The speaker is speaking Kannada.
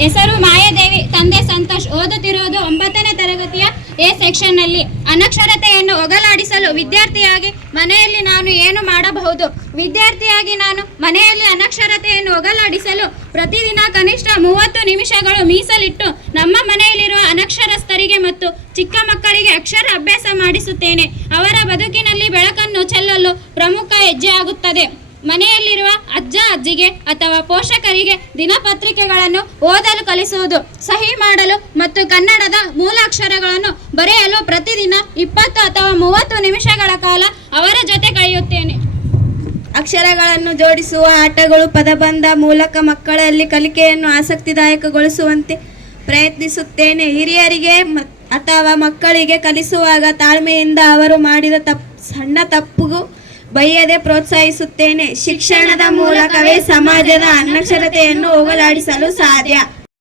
ಹೆಸರು ಮಾಯಾದೇವಿ, ತಂದೆ ಸಂತೋಷ್. ಓದುತ್ತಿರುವುದು 9ನೇ ತರಗತಿಯ ಎ ಸೆಕ್ಷನ್ನಲ್ಲಿ. ಅನಕ್ಷರತೆಯನ್ನು ಹೋಗಲಾಡಿಸಲು ವಿದ್ಯಾರ್ಥಿಯಾಗಿ ಮನೆಯಲ್ಲಿ ನಾನು ಏನು ಮಾಡಬಹುದು? ವಿದ್ಯಾರ್ಥಿಯಾಗಿ ನಾನು ಮನೆಯಲ್ಲಿ ಅನಕ್ಷರತೆಯನ್ನು ಹೋಗಲಾಡಿಸಲು ಪ್ರತಿದಿನ ಕನಿಷ್ಠ 30 ನಿಮಿಷಗಳು ಮೀಸಲಿಟ್ಟು ನಮ್ಮ ಮನೆಯಲ್ಲಿರುವ ಅನಕ್ಷರಸ್ಥರಿಗೆ ಮತ್ತು ಚಿಕ್ಕ ಮಕ್ಕಳಿಗೆ ಅಕ್ಷರ ಅಭ್ಯಾಸ ಮಾಡಿಸುತ್ತೇನೆ. ಅವರ ಬದುಕಿನಲ್ಲಿ ಬೆಳಕನ್ನು ಚೆಲ್ಲಲು ಪ್ರಮುಖ ಹೆಜ್ಜೆ ಆಗುತ್ತದೆ. ಮನೆಯಲ್ಲಿರುವ ಅಜ್ಜ ಅಜ್ಜಿಗೆ ಅಥವಾ ಪೋಷಕರಿಗೆ ದಿನಪತ್ರಿಕೆಗಳನ್ನು ಓದಲು ಕಲಿಸುವುದು, ಸಹಿ ಮಾಡಲು ಮತ್ತು ಕನ್ನಡದ ಮೂಲಾಕ್ಷರಗಳನ್ನು ಬರೆಯಲು ಪ್ರತಿದಿನ 20 ಅಥವಾ 30 ನಿಮಿಷಗಳ ಕಾಲ ಅವರ ಜೊತೆ ಕಳೆಯುತ್ತೇನೆ. ಅಕ್ಷರಗಳನ್ನು ಜೋಡಿಸುವ ಆಟಗಳು ಪದಬಂಧ ಮೂಲಕ ಮಕ್ಕಳಲ್ಲಿ ಕಲಿಕೆಯನ್ನು ಆಸಕ್ತಿದಾಯಕಗೊಳಿಸುವಂತೆ ಪ್ರಯತ್ನಿಸುತ್ತೇನೆ. ಹಿರಿಯರಿಗೆ ಅಥವಾ ಮಕ್ಕಳಿಗೆ ಕಲಿಸುವಾಗ ತಾಳ್ಮೆಯಿಂದ ಅವರು ಮಾಡಿದ ಸಣ್ಣ ತಪ್ಪಿಗೂ ಬೈಯದೆ ಪ್ರೋತ್ಸಾಹಿಸುತ್ತೇನೆ. ಶಿಕ್ಷಣದ ಮೂಲಕವೇ ಸಮಾಜದ ಅನಕ್ಷರತೆಯನ್ನು ಹೋಗಲಾಡಿಸಲು ಸಾಧ್ಯ.